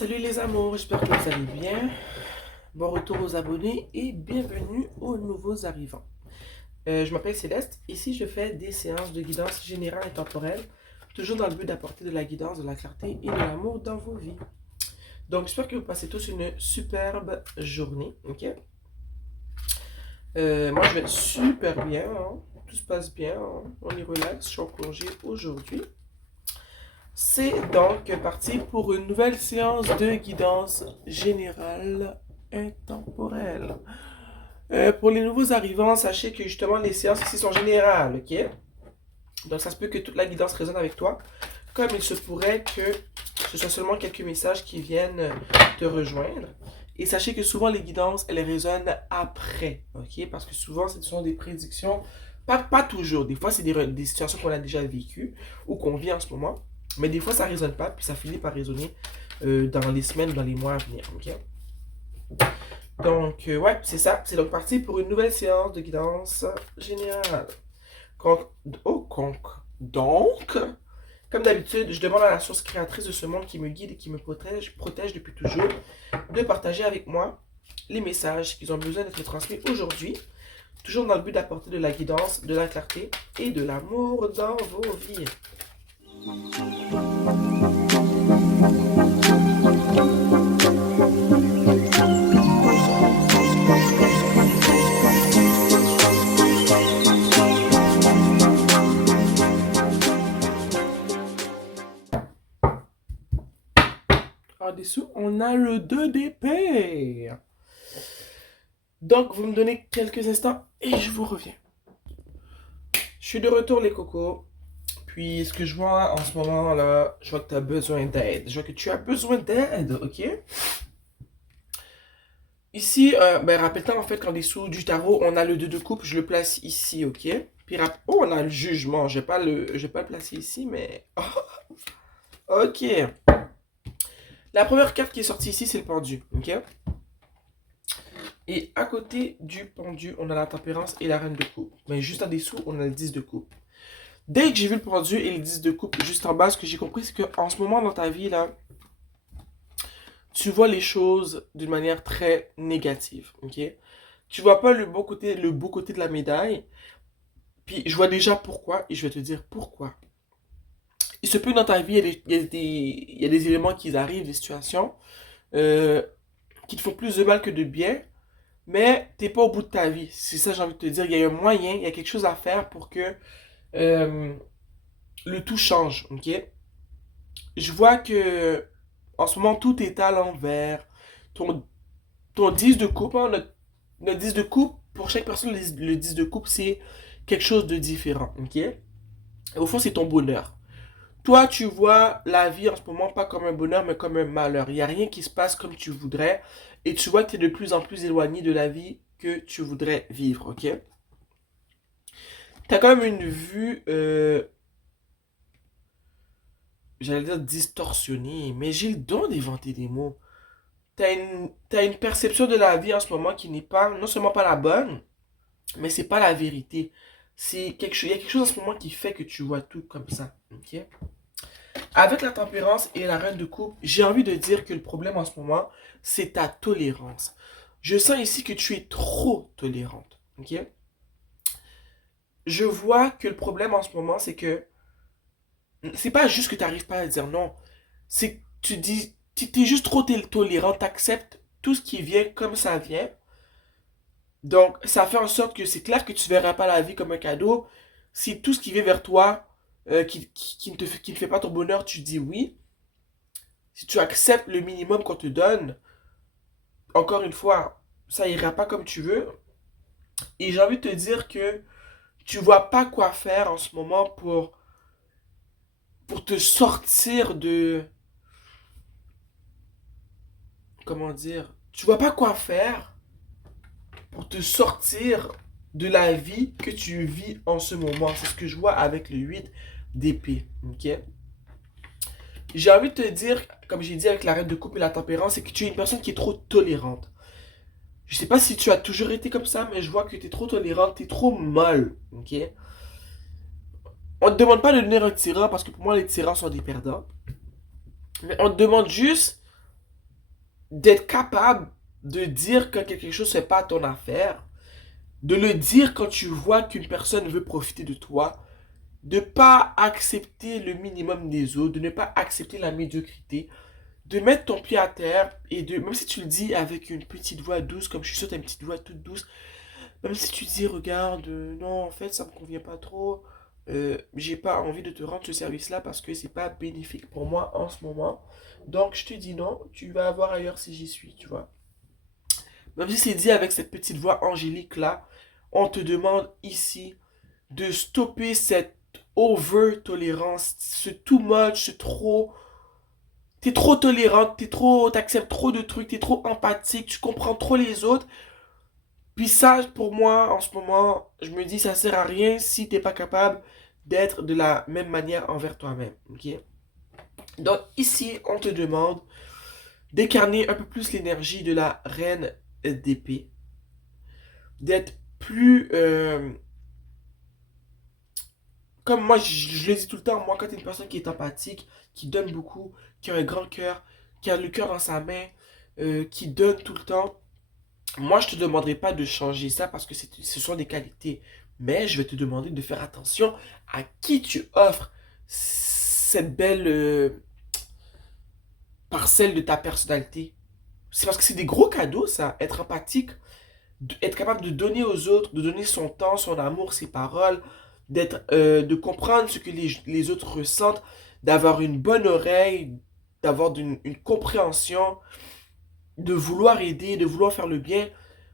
Salut les amours, j'espère que vous allez bien. Bon retour aux abonnés et bienvenue aux nouveaux arrivants. Je m'appelle Céleste, ici je fais des séances de guidance générale et temporelle, toujours dans le but d'apporter de la guidance, de la clarté et de l'amour dans vos vies. Donc j'espère que vous passez tous une superbe journée, ok? Moi je vais super bien, hein. Tout se passe bien, hein. On est relax, je suis en congé aujourd'hui. C'est donc parti pour une nouvelle séance de guidance générale intemporelle. Pour les nouveaux arrivants, sachez que justement les séances ici sont générales, ok? Donc ça se peut que toute la guidance résonne avec toi, comme il se pourrait que ce soit seulement quelques messages qui viennent te rejoindre. Et sachez que souvent les guidances, elles résonnent après, ok? Parce que souvent ce sont des prédictions, pas toujours, des fois c'est des situations qu'on a déjà vécues ou qu'on vit en ce moment. Mais des fois, ça ne résonne pas, puis ça finit par résonner dans les semaines ou dans les mois à venir. Ok? Donc, ouais, c'est ça. C'est donc parti pour une nouvelle séance de guidance générale. Conc- Donc, comme d'habitude, je demande à la source créatrice de ce monde qui me guide et qui me protège depuis toujours, de partager avec moi les messages qu'ils ont besoin d'être transmis aujourd'hui, toujours dans le but d'apporter de la guidance, de la clarté et de l'amour dans vos vies. En dessous, on a le 2 d'épée. Donc, vous me donnez quelques instants et je vous reviens. Je suis de retour, les cocos. Puis, ce que je vois en ce moment là, je vois que tu as besoin d'aide. Je vois que tu as besoin d'aide, ok? Ici, ben, rappelle-toi en fait qu'en dessous du tarot, on a le 2 de coupe. Je le place ici, ok? Puis, oh, on a le jugement. Je vais pas le placer ici, mais. Ok. La première carte qui est sortie ici, c'est le pendu, ok? Et à côté du pendu, on a la tempérance et la reine de coupe. Mais juste en dessous, on a le 10 de coupe. Dès que j'ai vu le pendu et le 10 de coupe juste en bas, ce que j'ai compris, c'est qu'en ce moment dans ta vie, là, tu vois les choses d'une manière très négative, ok? Tu vois pas le beau côté de la médaille. Puis je vois déjà pourquoi et je vais te dire pourquoi. Il se peut que dans ta vie, il y a des éléments qui arrivent, des situations euh, qui te font plus de mal que de bien. Mais t'es pas au bout de ta vie. C'est ça que j'ai envie de te dire. Il y a un moyen, il y a quelque chose à faire pour que euh, le tout change. Ok? Je vois que en ce moment tout est à l'envers. Ton, ton 10 de coupe, hein, notre 10 de coupe, pour chaque personne, le 10 de coupe, c'est quelque chose de différent. Ok? Et au fond, c'est ton bonheur. Toi, tu vois la vie en ce moment pas comme un bonheur, mais comme un malheur. Il n'y a rien qui se passe comme tu voudrais. Et tu vois que tu es de plus en plus éloigné de la vie que tu voudrais vivre. Ok? T'as quand même une vue, j'allais dire distorsionnée, mais j'ai le don d'inventer des mots. T'as une perception de la vie en ce moment qui n'est pas, non seulement pas la bonne, mais c'est pas la vérité. Il y a quelque chose en ce moment qui fait que tu vois tout comme ça. Ok? Avec la tempérance et la reine de coupe, j'ai envie de dire que le problème en ce moment, c'est ta tolérance. Je sens ici que tu es trop tolérante. Ok? Je vois que le problème en ce moment, c'est que c'est pas juste que tu n'arrives pas à dire non. C'est que tu dis, tu es juste trop tolérant, tu acceptes tout ce qui vient comme ça vient. Donc, ça fait en sorte que c'est clair que tu ne verras pas la vie comme un cadeau. Si tout ce qui vient vers toi, qui ne fait pas ton bonheur, tu dis oui. Si tu acceptes le minimum qu'on te donne, encore une fois, ça ira pas comme tu veux. Et j'ai envie de te dire que tu vois pas quoi faire en ce moment pour te sortir de, comment dire, tu vois pas quoi faire pour te sortir de la vie que tu vis en ce moment. C'est ce que je vois avec le 8 d'épée. Ok? J'ai envie de te dire, comme j'ai dit avec la reine de coupe et la tempérance, c'est que tu es une personne qui est trop tolérante. Je sais pas si tu as toujours été comme ça, mais je vois que tu es trop tolérante, tu es trop molle. Ok? On ne te demande pas de devenir un tyran parce que pour moi, les tyrans sont des perdants. Mais on te demande juste d'être capable de dire quand quelque chose n'est pas ton affaire, de le dire quand tu vois qu'une personne veut profiter de toi, de ne pas accepter le minimum des autres, de ne pas accepter la médiocrité, de mettre ton pied à terre et de, même si tu le dis avec une petite voix douce, comme je suis sûr que tu as une petite voix toute douce, même si tu dis, regarde, non, en fait, ça me convient pas trop, j'ai pas envie de te rendre ce service-là parce que c'est pas bénéfique pour moi en ce moment. Donc, je te dis non, tu vas voir ailleurs si j'y suis, tu vois. Même si c'est dit avec cette petite voix angélique-là, on te demande ici de stopper cette over-tolérance, ce too much, ce trop. T'es trop tolérante, t'acceptes trop de trucs, t'es trop empathique, tu comprends trop les autres. Puis ça, pour moi, en ce moment, je me dis, ça sert à rien si t'es pas capable d'être de la même manière envers toi-même. Ok? Donc ici, on te demande d'incarner un peu plus l'énergie de la reine d'épée, d'être plus comme moi, je le dis tout le temps, moi, quand tu es une personne qui est empathique, qui donne beaucoup, qui a un grand cœur, qui a le cœur dans sa main, qui donne tout le temps, moi, je te demanderai pas de changer ça parce que ce sont des qualités. Mais je vais te demander de faire attention à qui tu offres cette belle parcelle de ta personnalité. C'est parce que c'est des gros cadeaux, ça, être empathique, être capable de donner aux autres, de donner son temps, son amour, ses paroles, de comprendre ce que les autres ressentent, d'avoir une bonne oreille, d'avoir une compréhension, de vouloir aider, de vouloir faire le bien.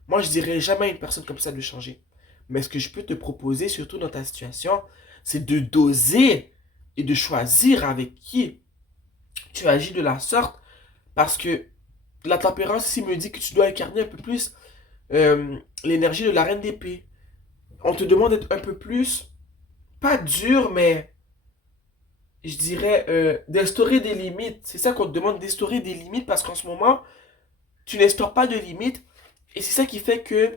Moi, je dirais jamais à une personne comme ça de changer. Mais ce que je peux te proposer, surtout dans ta situation, c'est de doser et de choisir avec qui tu agis de la sorte, parce que la tempérance ici me dit que tu dois incarner un peu plus l'énergie de la reine d'épée. On te demande d'être un peu plus, pas dur, mais je dirais d'instaurer des limites. C'est ça qu'on te demande, d'instaurer des limites, parce qu'en ce moment, tu n'instaures pas de limites. Et c'est ça qui fait que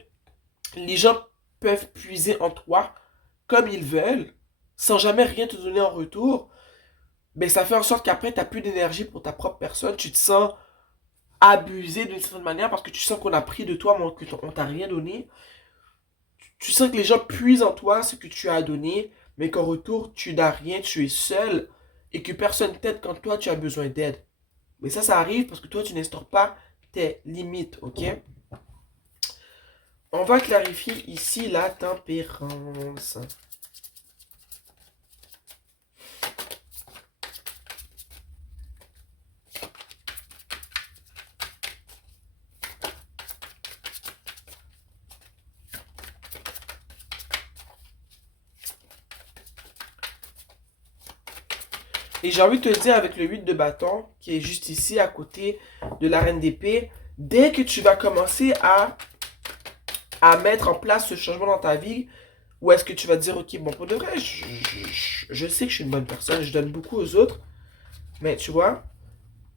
les gens peuvent puiser en toi comme ils veulent, sans jamais rien te donner en retour. Mais ça fait en sorte qu'après, tu n'as plus d'énergie pour ta propre personne. Tu te sens abusé d'une certaine manière parce que tu sens qu'on a pris de toi, mais qu'on t'a rien donné. Tu sens que les gens puisent en toi ce que tu as donné, mais qu'en retour, tu n'as rien, tu es seul et que personne t'aide quand toi, tu as besoin d'aide. Mais ça arrive parce que toi, tu n'instaures pas tes limites, ok? On va clarifier ici la tempérance. Et j'ai envie de te dire avec le 8 de bâton, qui est juste ici à côté de la reine d'épée, dès que tu vas commencer à mettre en place ce changement dans ta vie, ou est-ce que tu vas te dire, ok, bon, pour de vrai, je sais que je suis une bonne personne, je donne beaucoup aux autres, mais tu vois,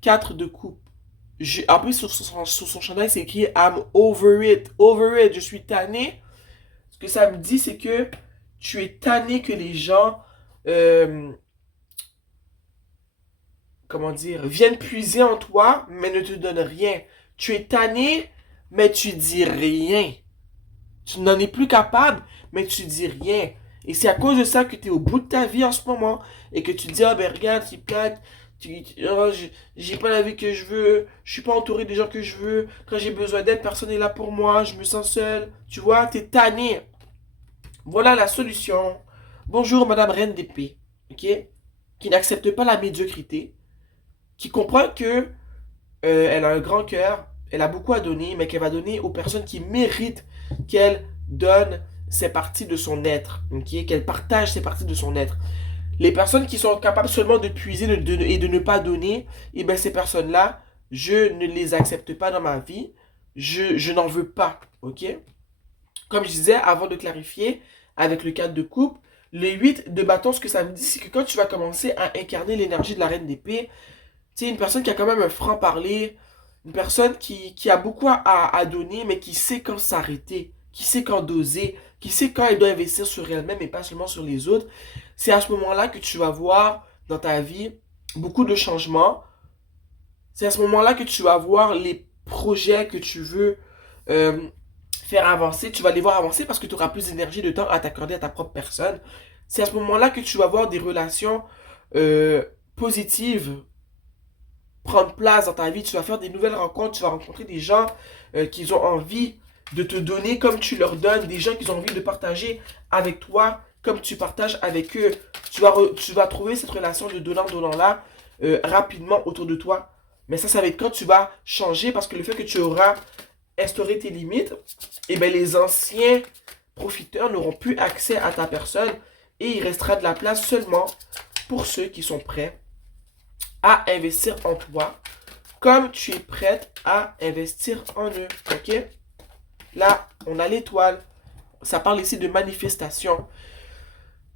4 de coupe. En plus, sur son chandail, c'est écrit I'm over it, je suis tanné. Ce que ça me dit, c'est que tu es tanné que les gens, comment dire, viennent puiser en toi, mais ne te donnent rien. Tu es tanné, mais tu dis rien. Tu n'en es plus capable, mais tu dis rien. Et c'est à cause de ça que tu es au bout de ta vie en ce moment. Et que tu te dis, ah ben regarde, c'est plate. Oh, j'ai pas la vie que je veux. Je suis pas entouré des gens que je veux. Quand j'ai besoin d'aide, personne n'est là pour moi. Je me sens seul. Tu vois, t'es tanné. Voilà la solution. Bonjour, Madame Reine d'épée. Ok? Qui n'accepte pas la médiocrité. Qui comprend que elle a un grand cœur. Elle a beaucoup à donner, mais qu'elle va donner aux personnes qui méritent qu'elle donne ces parties de son être, ok, qu'elle partage ces parties de son être. Les personnes qui sont capables seulement de puiser et de ne pas donner, et bien ces personnes-là, je ne les accepte pas dans ma vie, je n'en veux pas, ok. Comme je disais, avant de clarifier, avec le 4 de coupe, le 8 de bâton, ce que ça me dit, c'est que quand tu vas commencer à incarner l'énergie de la reine d'épée, tu sais, une personne qui a quand même un franc-parler, une personne qui a beaucoup à donner, mais qui sait quand s'arrêter, qui sait quand doser, qui sait quand elle doit investir sur elle-même et pas seulement sur les autres. C'est à ce moment-là que tu vas voir dans ta vie beaucoup de changements. C'est à ce moment-là que tu vas voir projets que tu veux faire avancer, tu vas les voir avancer parce que tu auras plus d'énergie, de temps à t'accorder à ta propre personne. C'est à ce moment-là que tu vas avoir des relations euh, positives prendre place dans ta vie. Tu vas faire des nouvelles rencontres, tu vas rencontrer des gens qui ont envie de te donner comme tu leur donnes, des gens qui ont envie de partager avec toi comme tu partages avec eux. Tu vas trouver cette relation de donnant-donnant-là rapidement autour de toi. Mais ça va être quand tu vas changer parce que le fait que tu auras instauré tes limites, et ben les anciens profiteurs n'auront plus accès à ta personne et il restera de la place seulement pour ceux qui sont prêts à investir en toi comme tu es prête à investir en eux. Ok? Là, on a l'étoile. Ça parle ici de manifestation.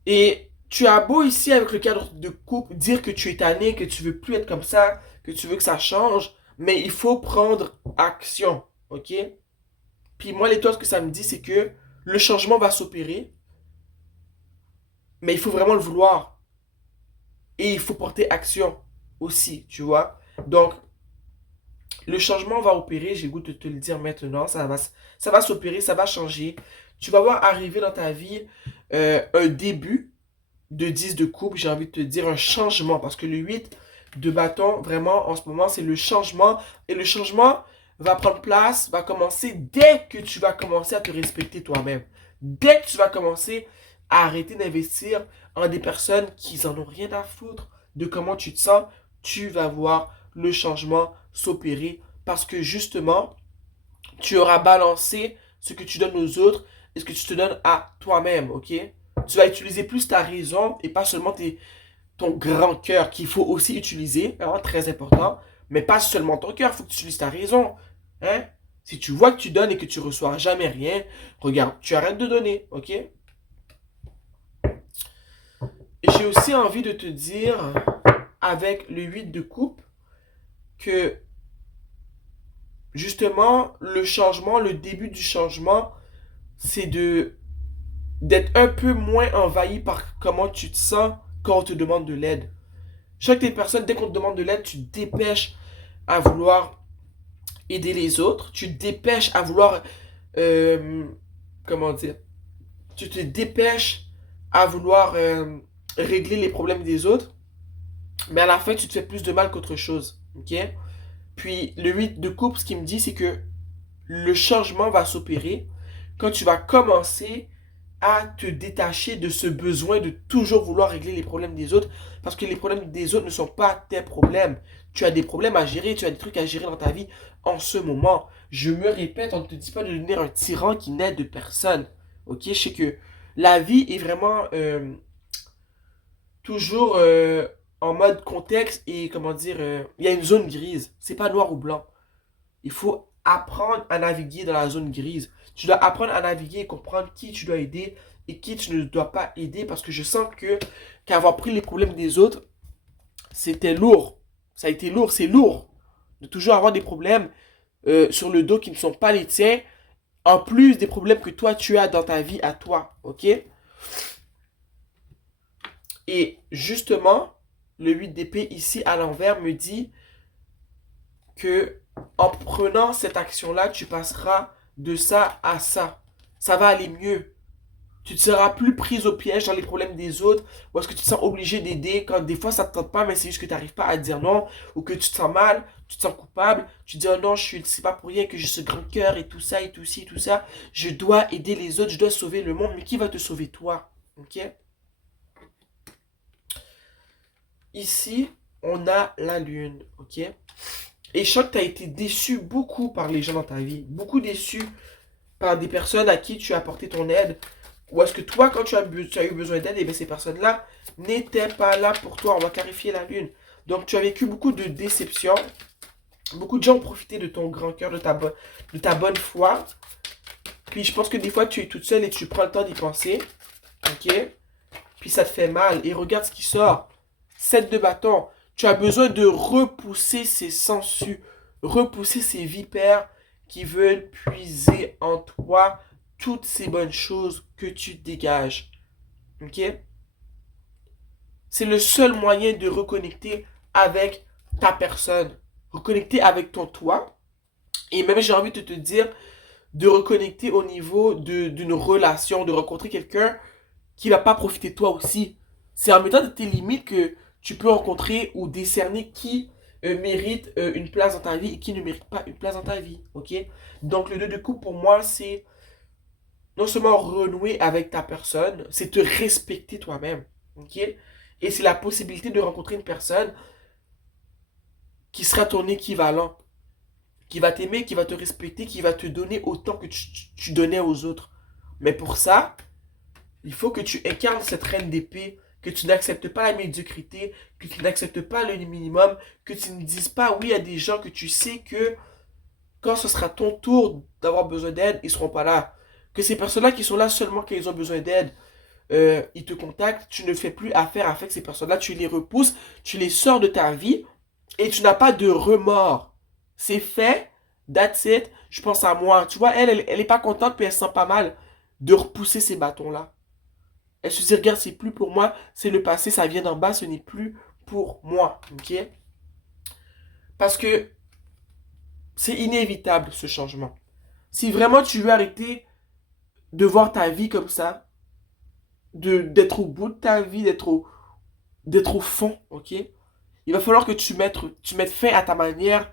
Et tu as beau ici, avec le cadre de couple, dire que tu es tanné, que tu veux plus être comme ça, que tu veux que ça change, mais il faut prendre action. Ok? Puis moi, l'étoile, ce que ça me dit, c'est que le changement va s'opérer, mais il faut vraiment le vouloir. Et il faut porter action aussi, tu vois. Donc, le changement va opérer, j'ai le goût de te le dire maintenant, ça va s'opérer, ça va changer. Tu vas voir arriver dans ta vie un début de 10 de coupe, j'ai envie de te dire un changement, parce que le 8 de bâton, vraiment, en ce moment, c'est le changement, et le changement va prendre place, va commencer dès que tu vas commencer à te respecter toi-même. Dès que tu vas commencer à arrêter d'investir en des personnes qui n'en ont rien à foutre de comment tu te sens, tu vas voir le changement s'opérer parce que justement, tu auras balancé ce que tu donnes aux autres et ce que tu te donnes à toi-même, ok? Tu vas utiliser plus ta raison et pas seulement ton grand cœur qu'il faut aussi utiliser, hein, très important, mais pas seulement ton cœur, il faut que tu utilises ta raison, hein? Si tu vois que tu donnes et que tu reçois jamais rien, regarde, tu arrêtes de donner, ok? Et j'ai aussi envie de te dire, avec le 8 de coupe, que justement, le changement, le début du changement, c'est d'être un peu moins envahi par comment tu te sens quand on te demande de l'aide. Chaque personne, dès qu'on te demande de l'aide, tu te dépêches à vouloir aider les autres. Tu te dépêches à vouloir... euh, comment dire? Tu te dépêches à vouloir régler les problèmes des autres. Mais à la fin, tu te fais plus de mal qu'autre chose. Ok? Puis le 8 de coupe, ce qu'il me dit, c'est que le changement va s'opérer quand tu vas commencer à te détacher de ce besoin de toujours vouloir régler les problèmes des autres parce que les problèmes des autres ne sont pas tes problèmes. Tu as des problèmes à gérer, tu as des trucs à gérer dans ta vie en ce moment. Je me répète, on ne te dit pas de devenir un tyran qui n'aide de personne. Ok, je sais que la vie est vraiment toujours en mode contexte et comment dire, il y a une zone grise. C'est pas noir ou blanc. Il faut apprendre à naviguer dans la zone grise. Tu dois apprendre à naviguer et comprendre qui tu dois aider et qui tu ne dois pas aider parce que je sens que qu'avoir pris les problèmes des autres, c'était lourd. Ça a été lourd, c'est lourd de toujours avoir des problèmes sur le dos qui ne sont pas les tiens, en plus des problèmes que toi tu as dans ta vie à toi, ok? Et justement, le 8 d'épée ici à l'envers me dit que en prenant cette action-là, tu passeras de ça à ça. Ça va aller mieux. Tu ne seras plus prise au piège dans les problèmes des autres, ou est-ce que tu te sens obligé d'aider quand des fois ça ne te tente pas, mais c'est juste que tu n'arrives pas à dire non, ou que tu te sens mal, tu te sens coupable, tu te dis oh non, c'est pas pour rien que j'ai ce grand cœur et tout ça et tout ci et tout ça. Je dois aider les autres, je dois sauver le monde, mais qui va te sauver toi? Ok? Ici, on a la lune, ok? Et je sens que tu as été déçu beaucoup par les gens dans ta vie, beaucoup déçu par des personnes à qui tu as apporté ton aide. Ou est-ce que toi, quand tu as eu besoin d'aide, et bien ces personnes-là n'étaient pas là pour toi. On va clarifier la lune. Donc tu as vécu beaucoup de déceptions. Beaucoup de gens ont profité de ton grand cœur, de ta bonne foi. Puis je pense que des fois, tu es toute seule et tu prends le temps d'y penser. Ok? Puis ça te fait mal. Et regarde ce qui sort. 7 de bâton. Tu as besoin de repousser ces sangsues, repousser ces vipères qui veulent puiser en toi toutes ces bonnes choses que tu dégages. Ok? C'est le seul moyen de reconnecter avec ta personne. Reconnecter avec ton toi Et même j'ai envie de te dire de reconnecter au niveau d'une relation, de rencontrer quelqu'un qui va pas profiter de toi aussi. C'est en mettant de tes limites que tu peux rencontrer ou décerner qui mérite une place dans ta vie et qui ne mérite pas une place dans ta vie. Ok? Donc le 2 de coupe pour moi, c'est non seulement renouer avec ta personne, c'est te respecter toi-même. Ok? Et c'est la possibilité de rencontrer une personne qui sera ton équivalent, qui va t'aimer, qui va te respecter, qui va te donner autant que tu donnais aux autres. Mais pour ça, il faut que tu incarnes cette reine d'épée, que tu n'acceptes pas la médiocrité, que tu n'acceptes pas le minimum, que tu ne dises pas oui à des gens que tu sais que quand ce sera ton tour d'avoir besoin d'aide, ils ne seront pas là. Que ces personnes-là qui sont là seulement quand ils ont besoin d'aide, ils te contactent, tu ne fais plus affaire avec ces personnes-là, tu les repousses, tu les sors de ta vie et tu n'as pas de remords. C'est fait, that's it, je pense à moi. Tu vois, elle est pas contente, puis elle se sent pas mal de repousser ces bâtons-là. Elle se dit, regarde, c'est plus pour moi, c'est le passé, ça vient d'en bas, ce n'est plus pour moi. Ok? Parce que c'est inévitable ce changement. Si vraiment tu veux arrêter de voir ta vie comme ça, d'être au bout de ta vie, d'être au fond, ok? Il va falloir que tu mettes fin à ta manière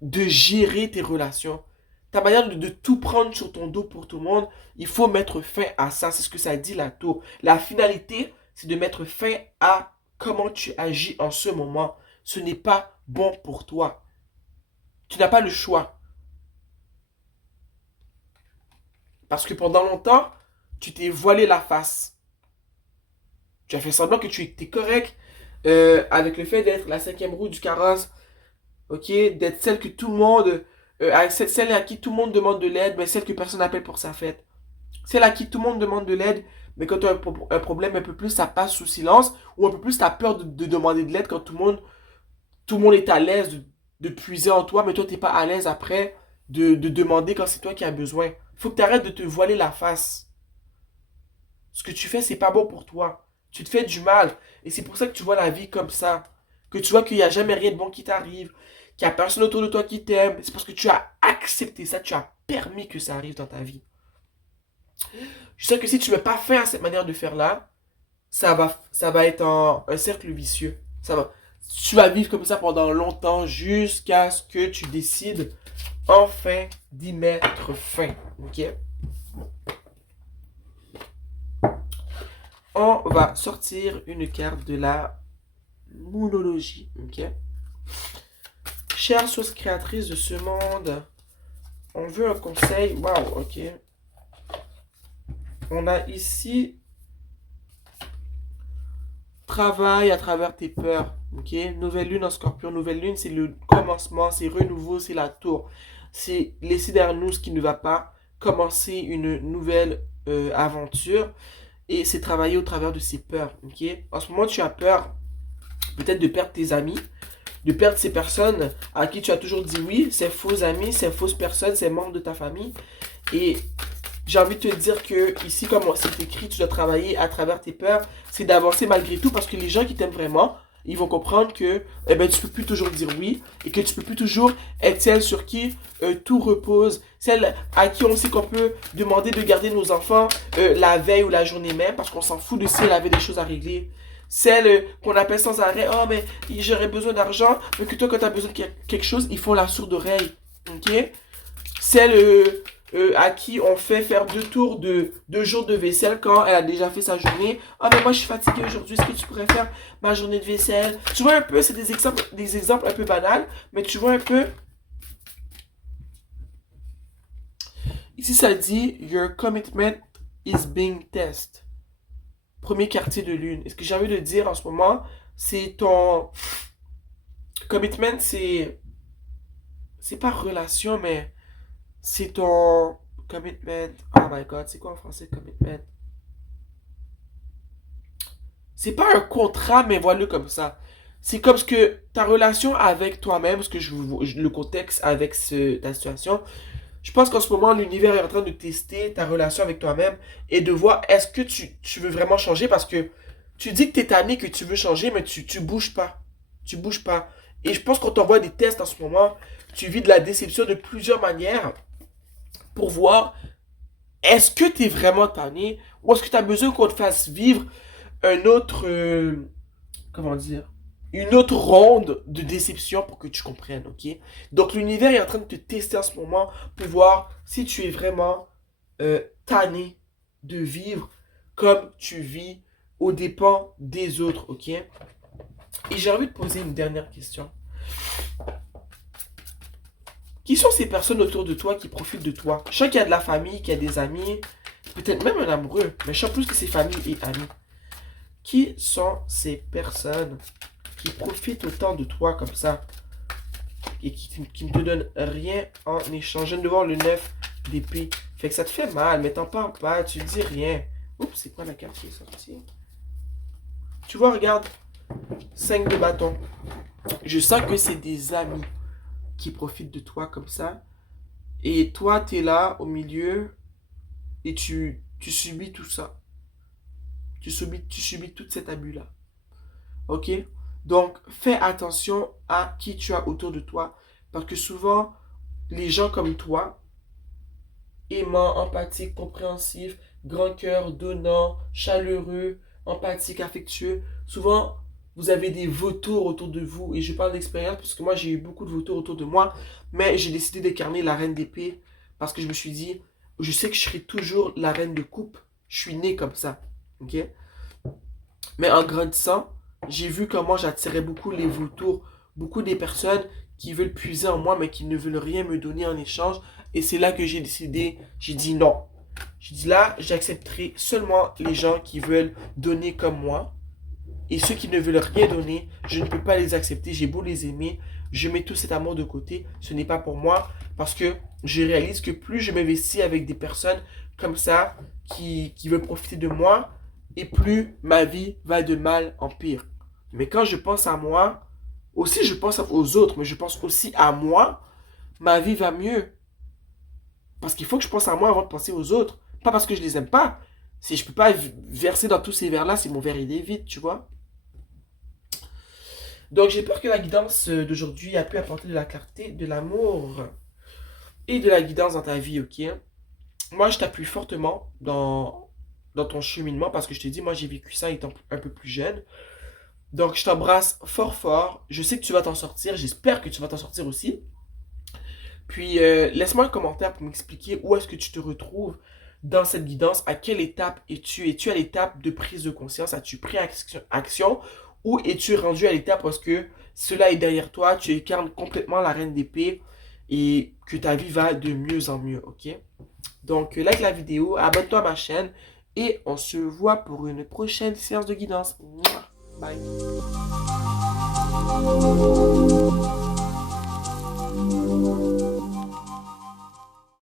de gérer tes relations. Ta manière de tout prendre sur ton dos pour tout le monde, il faut mettre fin à ça. C'est ce que ça dit la tour. La finalité, c'est de mettre fin à comment tu agis en ce moment. Ce n'est pas bon pour toi. Tu n'as pas le choix. Parce que pendant longtemps, tu t'es voilé la face. Tu as fait semblant que tu étais correct avec le fait d'être la cinquième roue du carrosse, ok, d'être celle que tout le monde, celle à qui tout le monde demande de l'aide, mais celle que personne n'appelle pour sa fête. Celle à qui tout le monde demande de l'aide, mais quand tu as un problème un peu plus, ça passe sous silence, ou un peu plus, tu as peur de demander de l'aide quand tout le monde est à l'aise de puiser en toi, mais toi, tu n'es pas à l'aise après de demander quand c'est toi qui as besoin. Il faut que tu arrêtes de te voiler la face. Ce que tu fais, c'est pas bon pour toi. Tu te fais du mal. Et c'est pour ça que tu vois la vie comme ça. Que tu vois qu'il n'y a jamais rien de bon qui t'arrive. Qu'il n'y a personne autour de toi qui t'aime. C'est parce que tu as accepté ça. Tu as permis que ça arrive dans ta vie. Je sais que si tu ne mets pas fin à cette manière de faire là, ça va être un cercle vicieux. Tu vas vivre comme ça pendant longtemps jusqu'à ce que tu décides enfin d'y mettre fin. Ok? On va sortir une carte de la monologie. Ok? Chère source créatrice de ce monde, on veut un conseil. Waouh, ok. On a ici travail à travers tes peurs. Ok? Nouvelle lune en scorpion. Nouvelle lune, c'est le commencement, c'est renouveau, c'est la tour. C'est laisser derrière nous ce qui ne va pas, commencer une nouvelle aventure. Et c'est travailler au travers de ces peurs. Ok? En ce moment, tu as peur peut-être de perdre tes amis, de perdre ces personnes à qui tu as toujours dit oui, ces faux amis, ces fausses personnes, ces membres de ta famille. Et j'ai envie de te dire que ici, comme c'est écrit, tu dois travailler à travers tes peurs, c'est d'avancer malgré tout parce que les gens qui t'aiment vraiment, ils vont comprendre que eh ben, tu peux plus toujours dire oui et que tu peux plus toujours être celle sur qui tout repose, celle à qui on sait qu'on peut demander de garder nos enfants la veille ou la journée même parce qu'on s'en fout de si elle avait des choses à régler. Celle qu'on appelle sans arrêt, oh mais j'aurais besoin d'argent, mais que toi quand tu as besoin de quelque chose, ils font la sourde oreille. Ok? Celle à qui on fait faire 2 tours de 2 jours de vaisselle quand elle a déjà fait sa journée. Ah mais moi je suis fatiguée aujourd'hui, est-ce que tu pourrais faire ma journée de vaisselle? Tu vois un peu, c'est des exemples un peu banals, mais tu vois un peu. Ici ça dit Your commitment is being tested. Premier quartier de lune. Et ce que j'ai envie de dire en ce moment, c'est ton commitment, c'est pas relation, mais c'est ton commitment. Oh my god, c'est quoi en français commitment? C'est pas un contrat, mais voilà comme ça. C'est comme ce que ta relation avec toi-même, le contexte avec ta situation. Je pense qu'en ce moment, l'univers est en train de tester ta relation avec toi-même et de voir est-ce que tu veux vraiment changer parce que tu dis que t'es tanné, que tu veux changer, mais tu bouges pas. Tu bouges pas. Et je pense qu'on t'envoie des tests en ce moment. Tu vis de la déception de plusieurs manières pour voir est-ce que tu es vraiment tanné ou est-ce que tu as besoin qu'on te fasse vivre un autre, comment dire, une autre ronde de déception pour que tu comprennes, ok? Donc l'univers est en train de te tester en ce moment pour voir si tu es vraiment tanné de vivre comme tu vis aux dépens des autres, ok? Et j'ai envie de poser une dernière question. Qui sont ces personnes autour de toi qui profitent de toi? Je sais qu'il y a de la famille, qu'il y a des amis, peut-être même un amoureux, mais je sais plus que c'est famille et amis. Qui sont ces personnes qui profitent autant de toi comme ça et qui ne te donnent rien en échange? Je viens de voir le 9 d'épée. Fait que ça te fait mal, mais t'en parles pas, tu dis rien. Oups, c'est quoi la carte qui est sortie? Tu vois, regarde, 5 de bâton. Je sens que c'est des amis qui profitent de toi comme ça. Et toi, tu es là au milieu et tu subis tout ça. Tu subis tout cet abus-là. Ok? Donc, fais attention à qui tu as autour de toi. Parce que souvent, les gens comme toi, aimants, empathiques, compréhensifs, grand cœur, donnant, chaleureux, empathique, affectueux, souvent, vous avez des vautours autour de vous. Et je parle d'expérience parce que moi, j'ai eu beaucoup de vautours autour de moi. Mais j'ai décidé d'incarner la reine d'épée parce que je me suis dit, je sais que je serai toujours la reine de coupe. Je suis né comme ça. Ok? Mais en grandissant, j'ai vu comment j'attirais beaucoup les vautours, beaucoup des personnes qui veulent puiser en moi, mais qui ne veulent rien me donner en échange. Et c'est là que j'ai décidé, j'ai dit non. J'ai dit là, j'accepterai seulement les gens qui veulent donner comme moi. Et ceux qui ne veulent rien donner, je ne peux pas les accepter. J'ai beau les aimer, je mets tout cet amour de côté. Ce n'est pas pour moi parce que je réalise que plus je m'investis avec des personnes comme ça qui veulent profiter de moi, et plus ma vie va de mal en pire. Mais quand je pense à moi, aussi je pense aux autres, mais je pense aussi à moi, ma vie va mieux. Parce qu'il faut que je pense à moi avant de penser aux autres. Pas parce que je les aime pas. Si je peux pas verser dans tous ces verres-là, si mon verre il est vide, tu vois. Donc j'ai peur que la guidance d'aujourd'hui a pu apporter de la clarté, de l'amour et de la guidance dans ta vie, ok? Moi, je t'appuie fortement dans ton cheminement parce que je t'ai dit, moi j'ai vécu ça étant un peu plus jeune. Donc je t'embrasse fort fort. Je sais que tu vas t'en sortir. J'espère que tu vas t'en sortir aussi. Puis laisse-moi un commentaire pour m'expliquer où est-ce que tu te retrouves dans cette guidance. À quelle étape es-tu? Es-tu à l'étape de prise de conscience? As-tu pris action? Ou es-tu rendu à l'étape parce que cela est derrière toi, tu incarnes complètement la reine d'épée et que ta vie va de mieux en mieux, ok? Donc, like la vidéo, abonne-toi à ma chaîne et on se voit pour une prochaine séance de guidance. Mouah. Bye.